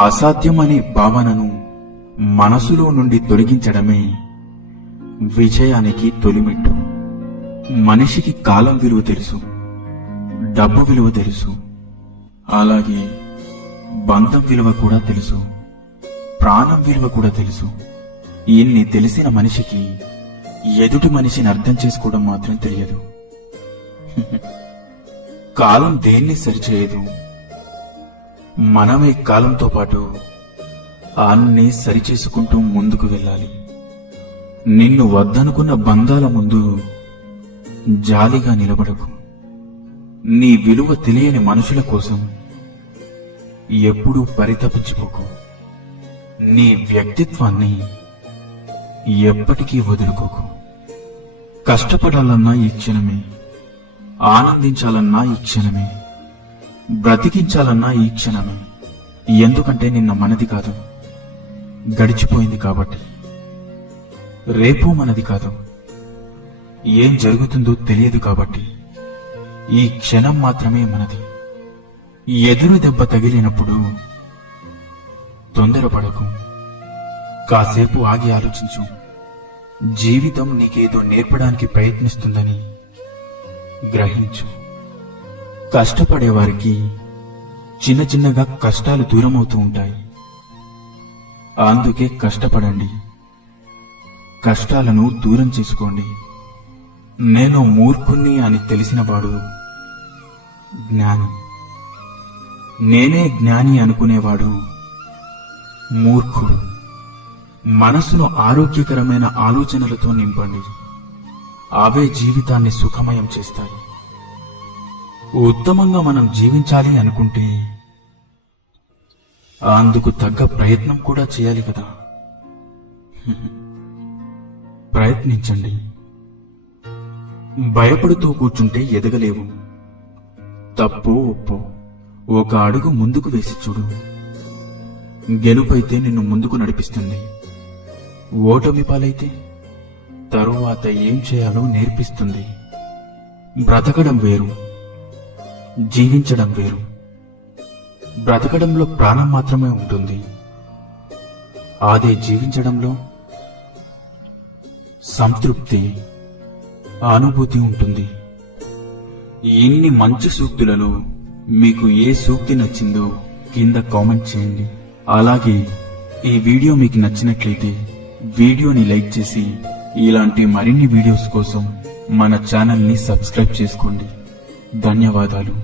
అసాధ్యమనే భావనను మనసులో నుండి తొలగించడమే విజయానికి తొలిమెట్టు. మనిషికి కాలం విలువ తెలుసు, డబ్బు విలువ తెలుసు, అలాగే బంధం విలువ కూడా తెలుసు, ప్రాణం విలువ కూడా తెలుసు. ఇన్ని తెలిసిన మనిషికి ఎదుటి మనిషిని అర్థం చేసుకోవడం మాత్రం తెలియదు. కాలం దేన్ని సరిచేయదు, మనమే కాలంతో పాటు అన్నీ సరిచేసుకుంటూ ముందుకు వెళ్ళాలి. నిన్ను వద్దనుకున్న బంధాల ముందు జాలిగా నిలబడకు. నీ విలువ తెలియని మనుషుల కోసం ఎప్పుడూ పరితపించిపోకు. నీ వ్యక్తిత్వాన్ని ఎప్పటికీ వదులుకోకు. కష్టపడాలన్నా ఈ క్షణమే, ఆనందించాలన్నా ఈ క్షణమే, బ్రతికించాలన్నా ఈ క్షణమే. ఎందుకంటే నిన్న మనది కాదు, గడిచిపోయింది కాబట్టి. రేపు మనది కాదు, ఏం జరుగుతుందో తెలియదు కాబట్టి. ఈ క్షణం మాత్రమే మనది. ఎదురు దెబ్బ తగిలినప్పుడు తొందరపడకు, కాసేపు ఆగి ఆలోచించు. జీవితం నీకేదో నేర్పడానికి ప్రయత్నిస్తుందని గ్రహించు. కష్టపడేవారికి చిన్న చిన్నగా కష్టాలు దూరమవుతూ ఉంటాయి. అందుకే కష్టపడండి, కష్టాలను దూరం చేసుకోండి. నేను మూర్ఖుణ్ణి అని తెలిసినవాడు జ్ఞాని. నేనే జ్ఞాని అనుకునేవాడు మూర్ఖుడు. మనసును ఆరోగ్యకరమైన ఆలోచనలతో నింపండి, అవే జీవితాన్ని సుఖమయం చేస్తాయి. ఉత్తమంగా మనం జీవించాలి అనుకుంటే అందుకు తగ్గ ప్రయత్నం కూడా చేయాలి కదా. ప్రయత్నించండి. భయపడుతూ కూర్చుంటే ఎదగలేవు. తప్పు ఒప్పో ఒక అడుగు ముందుకు వేసి చూడు. గెలుపైతే నిన్ను ముందుకు నడిపిస్తుంది, ఓటమి పాలైతే తరువాత ఏం చేయాలో నేర్పిస్తుంది. బ్రతకడం వేరు, జీవించడం వేరు. బ్రతకడంలో ప్రాణం మాత్రమే ఉంటుంది, అదే జీవించడంలో సంతృప్తి, అనుభూతి ఉంటుంది. ఇన్ని మంచి సూక్తులలో మీకు ఏ సూక్తి నచ్చిందో కింద కామెంట్ చేయండి. అలాగే ఈ వీడియో మీకు నచ్చినట్లయితే వీడియోని లైక్ చేసి ఇలాంటి మరిన్ని వీడియోస్ కోసం మన ఛానల్ని సబ్స్క్రైబ్ చేసుకోండి. ధన్యవాదాలు.